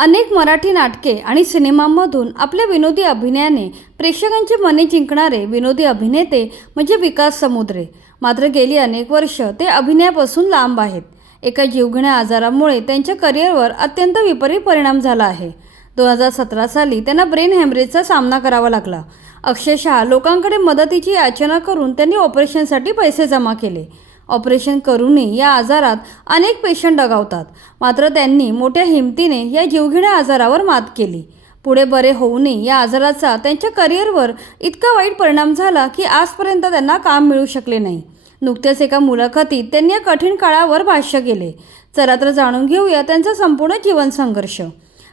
अनेक मराठी नाटके आणि सिनेमांमधून आपल्या विनोदी अभिनयाने प्रेक्षकांची मने जिंकणारे विनोदी अभिनेते म्हणजे विकास समुद्रे. मात्र गेली अनेक वर्ष ते अभिनयापासून लांब आहेत. एका जीवघेण्या आजारामुळे त्यांच्या करिअरवर अत्यंत विपरीत परिणाम झाला आहे. 2017 साली त्यांना ब्रेन हॅमरेजचा सामना करावा लागला. अक्षरशः लोकांकडे मदतीची याचना करून त्यांनी ऑपरेशनसाठी पैसे जमा केले. ऑपरेशन करूनही या आजारात अनेक पेशंट दगावतात. मात्र त्यांनी मोठ्या हिमतीने या जीवघेण्या आजारावर मात केली. पुढे बरे होऊनही या आजाराचा त्यांच्या करिअरवर इतका वाईट परिणाम झाला की आजपर्यंत त्यांना काम मिळू शकले नाही. नुकत्याच एका मुलाखतीत त्यांनी या कठीण काळावर भाष्य केले. चला तर जाणून घेऊया त्यांचा संपूर्ण जीवन संघर्ष.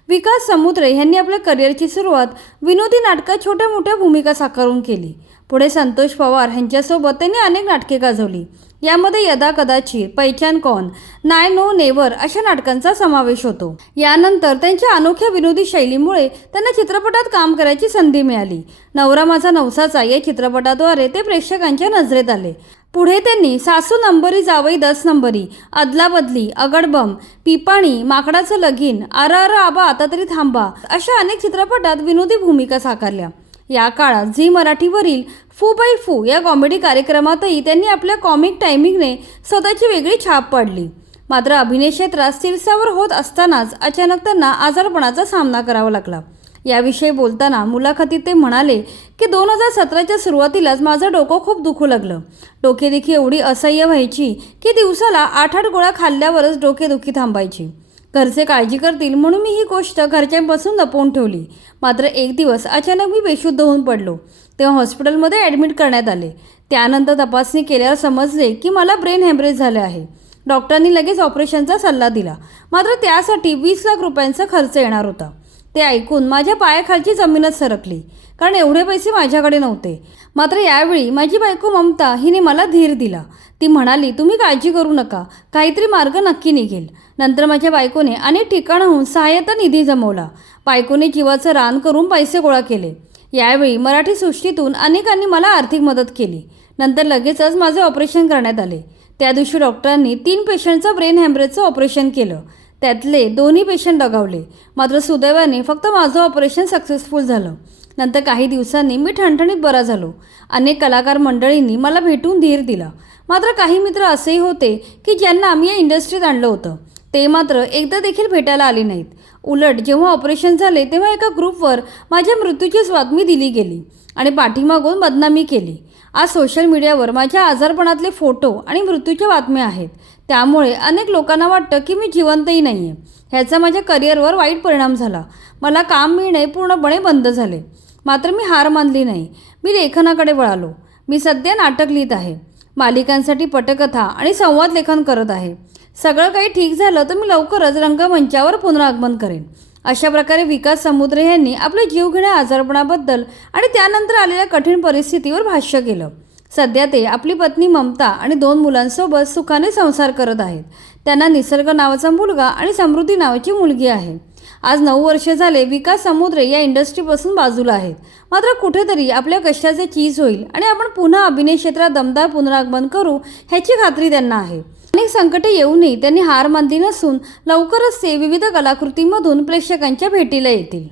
विकास समुद्रे यांनी आपल्या करिअरची सुरुवात विनोदी नाटकात छोट्या मोठ्या भूमिका साकारून केली. पुढे संतोष पवार यांच्यासोबत त्यांनी अनेक नाटके गाजवली. यामध्ये यदा कदाचित, पहिचान कौन, नाय नो नेवर अशा नाटकांचा समावेश होतो. यानंतर त्यांच्या अनोख्या विनोदी शैलीमुळे त्यांना चित्रपटात काम करायची संधी मिळाली. नवरा माझा नवसाचा या चित्रपटाद्वारे ते प्रेक्षकांच्या नजरेत आले. पुढे त्यांनी सासू नंबरी जावई 10 नंबरी, अदलाबदली, अगडबम, पिपाणी, माकडाचं लगीन, अर अर आबा आता तरी थांबा अशा अनेक चित्रपटात विनोदी भूमिका साकारल्या. या काळात झी मराठीवरील फू बाय फू या कॉमेडी कार्यक्रमातही त्यांनी आपल्या कॉमिक टायमिंगने स्वतःची वेगळी छाप पाडली. मात्र अभिनय क्षेत्रात स्थिरस्थावर होत असतानाच अचानक त्यांना आजारपणाचा सामना करावा लागला. याविषयी बोलताना मुलाखतीत ते म्हणाले की 2017च्या सुरुवातीलाच माझं डोकं खूप दुखू लागलं. डोकेदुखी एवढी असह्य व्हायची की दिवसाला 8-8 गोळ्या खाल्ल्यावरच डोकेदुखी थांबायची. घरचे काळजी करतील म्हणून मी ही गोष्ट घरच्यांपासून लपवून ठेवली. मात्र एक दिवस अचानक मी बेशुद्ध होऊन पडलो. तेव्हा हॉस्पिटलमध्ये ॲडमिट करण्यात आले. त्यानंतर तपासणी केल्यावर समजले की मला ब्रेन हॅमरेज झाले आहे. डॉक्टरांनी लगेच ऑपरेशनचा सल्ला दिला. मात्र त्यासाठी 20 लाख रुपयांचा खर्च येणार होता. ते ऐकून माझ्या पायाखालची जमीनच सरकली, कारण एवढे पैसे माझ्याकडे नव्हते. मात्र यावेळी माझी बायको ममता हिने मला धीर दिला. ती म्हणाली, तुम्ही काळजी करू नका, काहीतरी मार्ग नक्की निघेल. नंतर माझ्या बायकोने अनेक ठिकाणाहून सहाय्यता निधी जमवला. बायकोने जीवाचं रान करून पैसे गोळा केले. यावेळी मराठी सृष्टीतून अनेकांनी मला आर्थिक मदत केली. नंतर लगेचच माझे ऑपरेशन करण्यात आले. त्या दिवशी डॉक्टरांनी 3 पेशंटचं ब्रेन हॅमरेजचं ऑपरेशन केलं. त्यातले 2 पेशंट दगावले. मात्र सुदैवाने फक्त माझं ऑपरेशन सक्सेसफुल झालं. नंतर काही दिवसांनी मी ठणठणीत बरा झालो. अनेक कलाकार मंडळींनी मला भेटून धीर दिला. मात्र काही मित्र असेही होते की ज्यांना आम्ही या इंडस्ट्रीत आणलं होतं. ते मात्र एकदा देखील भेटायला आले नाहीत. उलट जेव्हा ऑपरेशन झाले तेव्हा एका ग्रुपवर माझ्या मृत्यूची बातमी दिली गेली आणि पाठीमागून बदनामी केली. आज सोशल मीडियावर माझ्या आजारपणातले फोटो आणि मृत्यूच्या बातम्या आहेत. त्यामुळे अनेक लोकांना वाटतं की मी जिवंतही नाही आहे. ह्याचा माझ्या करिअरवर वाईट परिणाम झाला. मला काम मिळणे पूर्णपणे बंद झाले. मात्र मी हार मानली नाही. मी लेखनाकडे वळालो. मी सध्या नाटक लिहित आहे. मालिकांसाठी पटकथा आणि संवाद लेखन करत आहे. सगळं काही ठीक झालं तर मी लवकरच रंगमंचावर पुनरागमन करेन. अशा प्रकारे विकास समुद्रे यांनी आपल्या जीवघेण्या आजारपणाबद्दल आणि त्यानंतर आलेल्या कठीण परिस्थितीवर भाष्य केलं. सध्या ते आपली पत्नी ममता आणि 2 मुलांसोबत सुखाने संसार करत आहेत. त्यांना निसर्ग नावाचा मुलगा आणि समृद्धी नावाची मुलगी आहे. आज 9 वर्ष झाले विकास समुद्रे या इंडस्ट्रीपासून बाजूला आहेत. मात्र कुठेतरी आपल्या कष्टाचे चीज होईल आणि आपण पुन्हा अभिनय क्षेत्रात दमदार पुनरागमन करू ह्याची खात्री त्यांना आहे. अनेक संकटे येऊनही त्यांनी हार मानली नसून लवकरच ते विविध कलाकृतींमधून प्रेक्षकांच्या भेटीला येतील.